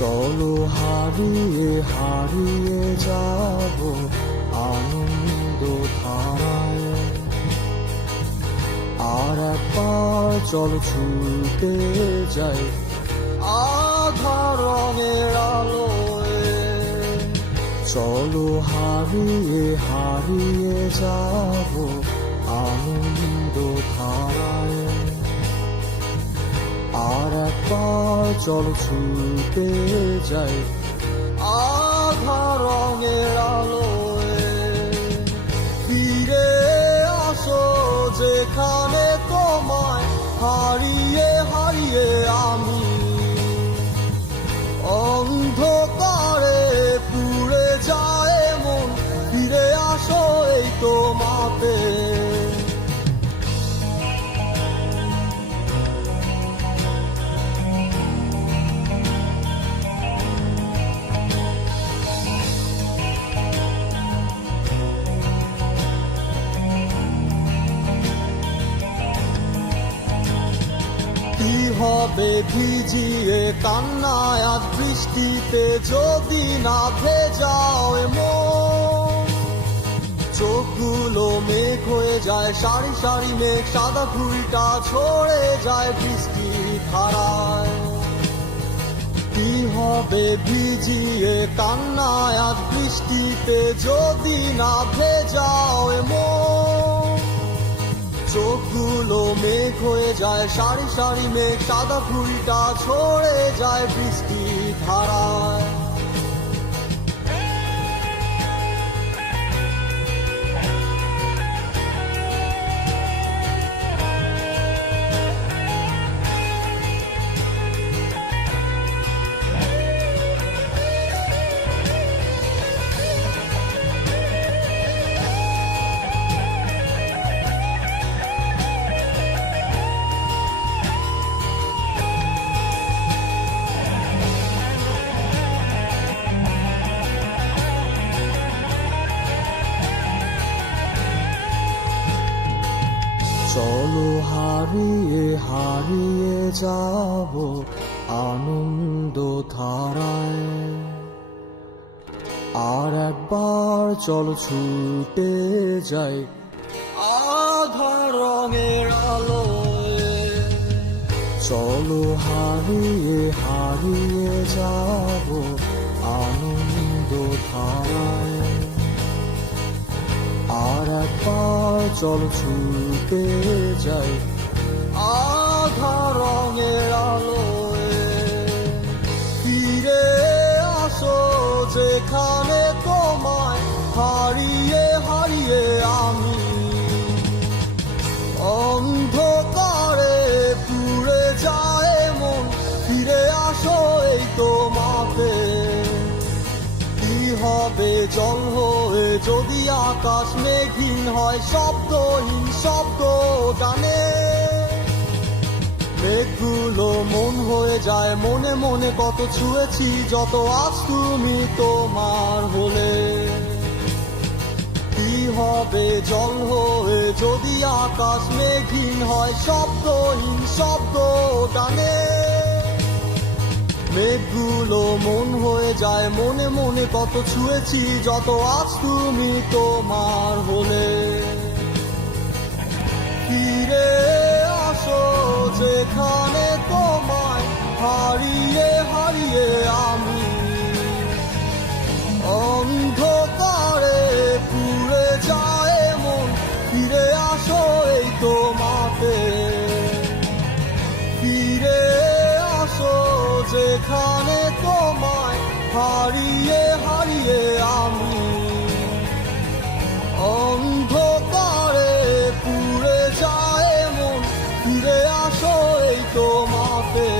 চলো হারিয়ে হারিয়ে যাব আনন্দ ধারায়। আর একবার চলো ছুটে যাই আধার রঙের আলোয়। চলো হারিয়ে হারিয়ে যাব আনন্দ ধারায়। আর একবার চলো ছুটে যাই আধার রঙের আলোয়। ফিরে আসো যেখানে তোমায় হারিয়ে হারিয়ে আমি অন্ধকারে পুড়ে যায় মন। ফিরে আসো এই তোমাতে। কি হবে ভিজিয়ে কান্নায় আজ বৃষ্টিতে যদি না ভেজাও মন। চোখগুলো মেঘ হয়ে যায় সারি সারি মেঘ, সাদা ফুলটা ছড়ে যায় বৃষ্টির ধারায়। কি হবে ভিজিয়ে কান্নায় আজ বৃষ্টিতে যদি না ভেজাও মন। চোখগুলো মেঘ হয়ে যায় সারি সারি মেঘ, সাদা ফুলটা ছড়ে যায় বৃষ্টির ধারায়। চলো হারিয়ে হারিয়ে যাব আনন্দ ধারায়। আর একবার চলো ছুটে যাই আধার রঙের আলোয়। চলো হারিয়ে হারিয়ে যাব আনন্দ ধারায়। আর একবার চলো ছুটে যাই আধার রঙের আলোয়। ফিরে আসো যেখানে তোমায় হারিয়ে হারিয়ে আমি অন্ধকারে পুড়ে যায় মন। ফিরে আসো এই তোমাতে। কি হবে জল হয়ে যদি আকাশ মেঘহীন হয়, শব্দহীন শব্দ গানে। মেঘগুলো মন হয়ে যায় মনে মনে, কত ছুঁয়েছি যত আজ তুমি তোমার হলে। কি হবে জল হয়ে যদি আকাশ মেঘহীন হয়, শব্দহীন শব্দ গানে। মেঘগুলো মন হয়ে যায় মনে মনে, কত ছুঁয়েছি যত আজ তুমি তোমার হলে। ফিরে আসো যেখানে তোমায় হারিয়ে হারিয়ে আমি অন্ধকারে পুড়ে যায় মন। ফিরে আসো এই তোমাতে। ফিরে আসো যেখানে তোমায় হারিয়ে হারিয়ে আমি অন্ধকারে পুড়ে যায় মন। ফিরে আসো এই তোমাতে।